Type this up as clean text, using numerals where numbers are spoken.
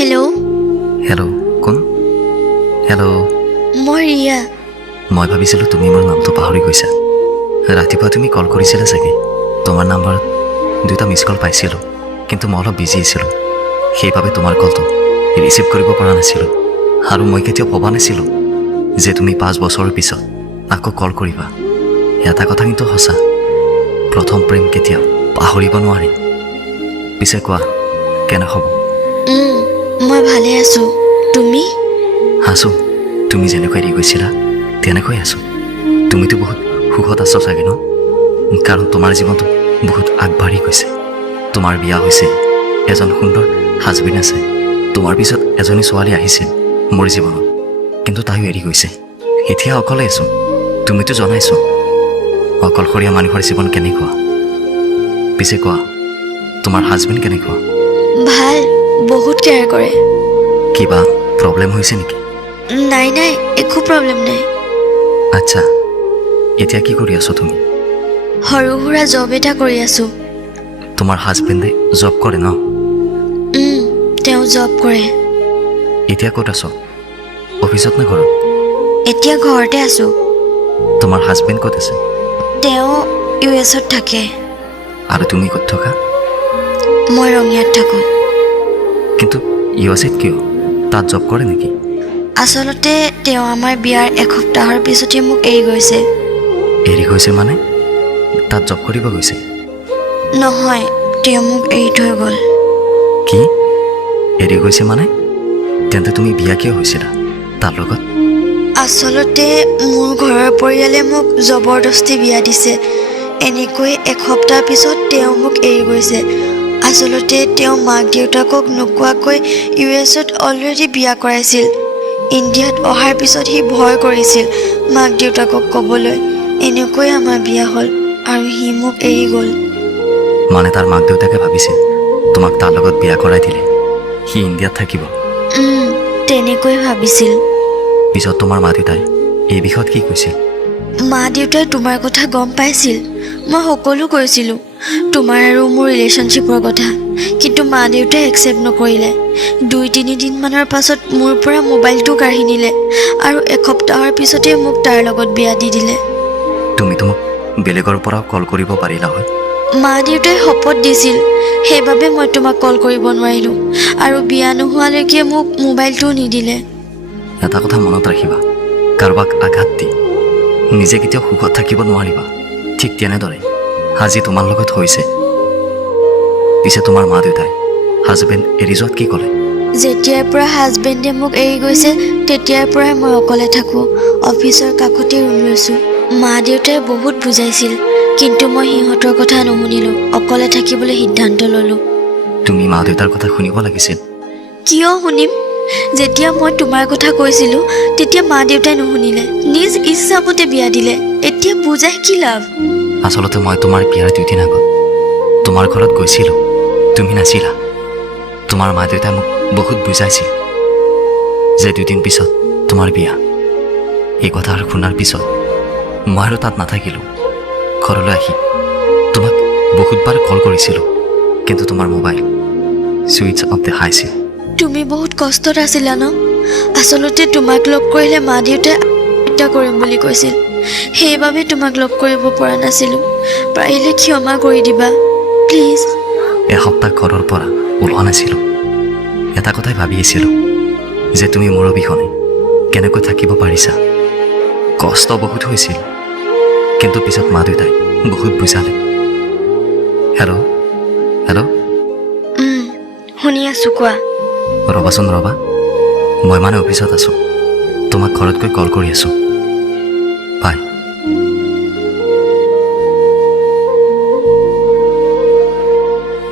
Hello'. Hello' কোন? Hello'. মই ৰিয়া। মই ভাবিছিলোঁ তুমি মোৰ নামটো পাহৰি গৈছা। ৰাতিপুৱা তুমি কল কৰিছিলা চাগে। তোমাৰ নাম্বাৰত 2টা মিছ কল পাইছিলোঁ, কিন্তু মই অলপ বিজি আছিলোঁ। সেইবাবে তোমাৰ কলটো ৰিচিভ কৰিব পৰা নাছিলোঁ। আৰু মই কেতিয়াও ভবা নাছিলোঁ যে তুমি 5 বছৰৰ পিছত আকৌ কল কৰিবা। এটা কথা কিন্তু সঁচা, প্ৰথম প্ৰেম কেতিয়াও পাহৰিব নোৱাৰি। পিছে কোৱা, কেনে হ'ব? মই ভালে আছোঁ। তুমি? আছোঁ। তুমি যেনেকৈ এৰি গৈছিলা তেনেকৈ আছোঁ। তুমিতো বহুত সুখত আছা চাগে ন? কাৰণ তোমাৰ জীৱনটো বহুত আগবাঢ়ি গৈছে। তোমাৰ বিয়া হৈছে, এজন সুন্দৰ হাজবেণ্ড আছে। তোমাৰ পিছত এজনী ছোৱালী আহিছিল মোৰ জীৱনত, কিন্তু তাইও এৰি গৈছে। এতিয়া অকলে আছোঁ। তুমিতো জনাইছো অকলশৰীয়া মানুহৰ জীৱন কেনেকুৱা। পিছে কোৱা, তোমাৰ হাজবেণ্ড কেনেকুৱা? ভাল, বহুত কেয়াৰ কৰে। কিবা প্ৰব্লেম হৈছে নেকি? নাই, একো প্ৰব্লেম নাই। আচ্ছা, এতিয়া কি কৰি আছো তুমি? সৰু সুৰা জব এটা কৰি আছোঁ। তোমাৰ হাজবেণ্ডে জব কৰে ন? তেওঁ জব কৰে। এতিয়া ক'ত আছ? অফিচত নে ঘৰত? এতিয়া ঘৰতে আছোঁ। তোমাৰ হাজবেণ্ড ক'ত আছে? তেওঁ US-ত থাকে। আৰু তুমি ক'ত থকা? মই ৰঙিয়াত থাকোঁ। কিন্তু US-ত কিয়? তাত জব কৰে নেকি? আচলতে তেওঁ আমাৰ বিয়াৰ এসপ্তাহৰ পিছতে মোক এৰি গৈছে। এৰি গৈছে মানে? তাত জব কৰিব গৈছে? নহয়, তেওঁ মোক এৰি থৈ গ'ল। কি? এৰি গৈছে মানে? তেন্তে তুমি বিয়া কিয় হৈছিলা তাৰ লগত? আচলতে মোৰ ঘৰৰ পৰিয়ালে মোক জবৰদস্তি বিয়া দিছে। এনেকৈ এসপ্তাহ পিছত তেওঁ মোক এৰি গৈছে। আচলতে তেওঁ মাক দেউতাকক নোকোৱাকৈ US-ত অলৰেডি বিয়া কৰাইছিল। ইণ্ডিয়াত অহাৰ পিছত সি ভয় কৰিছিল মাক দেউতাকক ক'বলৈ। এনেকৈ আমাৰ বিয়া হ'ল আৰু সি মোক এৰি গ'ল। মানে তাৰ মাক দেউতাকে ভাবিছিল তোমাক তাৰ লগত বিয়া কৰাই দিলে সি ইণ্ডিয়াত থাকিব। তেনেকৈ ভাবিছিল। পিছত তোমাৰ মা দেউতাই এই বিষয়ত কি কৈছিল? মা দেউতাই তোমাৰ কথা গম পাইছিল। মই সকলো কৈছিলোঁ তোমাৰ আৰু মোৰ ৰিলেশ্যনশ্বিপৰ কথা, কিন্তু মা দেউতাই একচেপ্ট নকৰিলে। 2-3 দিনমানৰ পাছত মোৰ পৰা মোবাইলটো কাঢ়ি নিলে আৰু এসপ্তাহৰ পিছতে মোক তাৰ লগত বিয়া দি দিলে। তুমিতো মোক বেলেগৰ পৰাও কল কৰিব পাৰিলা হয়। মা দেউতাই শপত দিছিল, সেইবাবে মই তোমাক কল কৰিব নোৱাৰিলোঁ। আৰু বিয়া নোহোৱালৈকে মোক মোবাইলটোও নিদিলে। এটা কথা মনত ৰাখিবা, কাৰোবাক আঘাত দি নিজে কেতিয়াও সুখত থাকিব নোৱাৰিবা। ঠিক তেনেদৰে আজি তোমাৰ লগত হৈছে। পিছে তোমাৰ মা দেউতাই হাজবেণ্ড এৰি যোৱাত কি ক'লে? যেতিয়াৰ পৰা হাজবেণ্ডে মোক এৰি গৈছে তেতিয়াৰ পৰাই মই অকলে থাকোঁ। অফিচৰ কাষতে ৰুম লৈছোঁ। মা দেউতাই বহুত বুজাইছিল, কিন্তু মই সিহঁতৰ কথা নুশুনিলোঁ। অকলে থাকিবলৈ সিদ্ধান্ত ল'লোঁ। তুমি মা দেউতাৰ কথা শুনিব লাগিছিল। কিয় শুনিম? যেতিয়া মই তোমাৰ কথা কৈছিলোঁ তেতিয়া মা দেউতাই নুশুনিলে, নিজ ইচ্ছামতে বিয়া দিলে। এতিয়া বুজাই কি লাভ? আচলতে মই তোমাৰ বিয়াৰ 2 দিন আগত তোমাৰ ঘৰত গৈছিলোঁ, তুমি নাছিলা। তোমাৰ মা দেউতাই মোক বহুত বুজাইছিল যে 2 দিন পিছত তোমাৰ বিয়া। এই কথা শুনাৰ পিছত মই আৰু তাত নাথাকিলোঁ। ঘৰলৈ আহি তোমাক বহুতবাৰ কল কৰিছিলোঁ, কিন্তু তোমাৰ মোবাইল ছুইচ অফ দেখাইছিল। তুমি বহুত কষ্টত আছিলা ন? আচলতে তোমাক লগ কৰিলে মা দেউতাই হত্যা কৰিম বুলি কৈছিল। সেইবাবে তোমাক লগ কৰিব পৰা নাছিলোঁ। পাৰিলে ক্ষমা কৰি দিবা প্লিজ। এসপ্তাহ ঘৰৰ পৰা ওলোৱা নাছিলোঁ। এটা কথাই ভাবি আছিলোঁ যে তুমি মোৰ অবিহনে কেনেকৈ থাকিব পাৰিছা। কষ্ট বহুত হৈছিল, কিন্তু পিছত মা দেউতাই বহুত বুজালে। হেল্ল'। শুনি আছোঁ, কোৱা। ৰ'বাচোন ৰ'বা, মই মানে অফিচত আছোঁ। তোমাক ঘৰত গৈ কল কৰি আছোঁ।